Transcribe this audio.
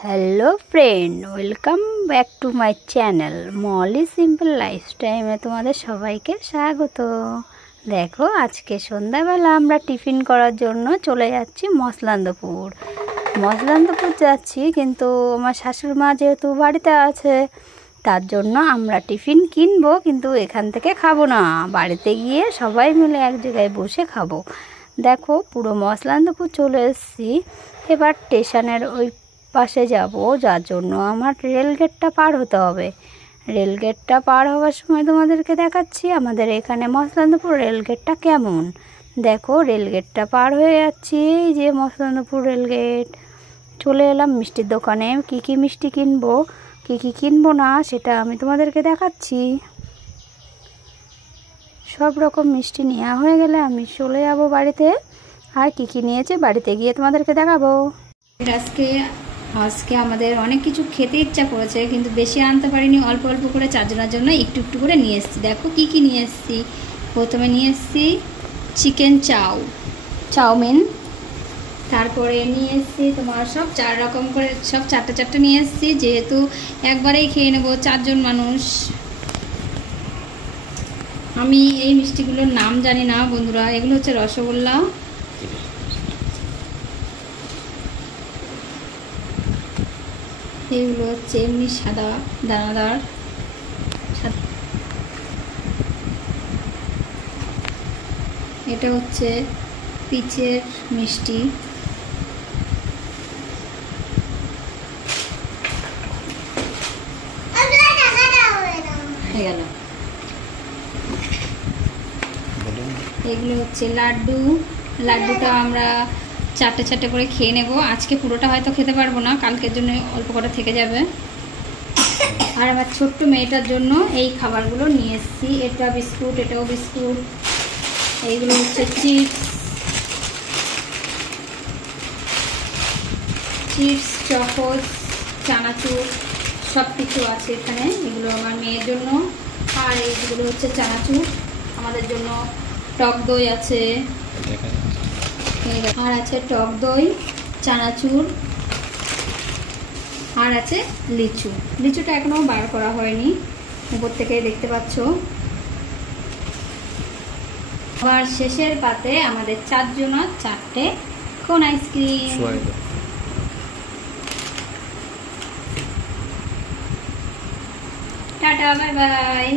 Hello friend welcome back to my channel Mouli simple lifestyle तुम्हारे सबाइके स्वागत। देखो आज के सन्ध्याबेला आमरा टिफिन करार जोन्नो चले जाচ্ছি मसलंदपुर जाচ্ছি किन्तु आमार शाशुड़ी मा जेहेतु बाड़ीते आछे तार जोन्नो आमरा टिफिन किनबो किन्तु एखान थेके खाबो ना, बाड़ीते गिये सबाई मिले एक जायगाय बसे खाबो। देखो पुरो मसलंदपुर चले एसेছি, एबार स्टेशनेर ओई पाशे जाबो जार जोन्नो आमार रेल गेटटा पार होते होबे। रेल गेटटा पार होवार समय तोमादेरके देखाচ্ছি आमादेर एखाने मसलंदपुर रेल गेटटा केमन। देखो रेल गेटटा पार हये जाচ্ছি, এই যে मसलंदपुर रेल गेट। चले एलाम मिष्टिर दोकाने, की मिष्टि किनबो की किनबो ना सेटा आमि तोमादेरके देखाচ্ছি। सब रकम मिष्टि नेওয়া হয়ে গেলে আমি চলে যাব বাড়িতে, আর কি নিয়েছে বাড়িতে গিয়ে তোমাদেরকে দেখাবো। আজকে আমাদের অনেক কিছু খেতে ইচ্ছা করেছে কিন্তু বেশি আনতে পারিনি, অল্প অল্প করে চারজনের জন্য একটু একটু করে নিয়ে এসেছি। দেখো কি নিয়ে এসেছি। প্রথমে নিয়ে এসেছি চিকেন চাউমিন, তারপরে নিয়ে এসেছি তোমার সব 4 রকম করে সব চারটে নিয়ে এসেছি, যেহেতু একবারেই খেয়ে নেব 4 জন মানুষ। আমি এই মিষ্টিগুলোর নাম জানি না বন্ধুরা, এগুলো হচ্ছে রসগোল্লা, এগুলো হচ্ছে এমনি সাদা দানাদার, এটা হচ্ছে পিচের মিষ্টি, এগুলো হচ্ছে লাড্ডু। লাড্ডুটা আমরা চারটে করে খেয়ে নেব। আজকে পুরোটা হয়তো খেতে পারবো না, কালকের জন্য অল্প করে থেকে যাবে। আর আমার ছোট্ট মেয়েটার জন্য এই খাবারগুলো নিয়ে এসেছি, এটা বিস্কুট, এটাও বিস্কুট, এইগুলো হচ্ছে চিপস, চকোস, চানাচুর সব কিছু আছে এখানে। এগুলো আমার মেয়ের জন্য, আর এইগুলো হচ্ছে চানাচুর। আমাদের জন্য টক দই আছে, আর আছে টক দই, চানাচুর, আর আছে লিচুটা এখনো বার করা হয়নি, উপর থেকে দেখতে পাচ্ছ। আবার শেষের পাতে আমাদের 4 জনের 4টে কোন আইসক্রিম। Tata, bye bye.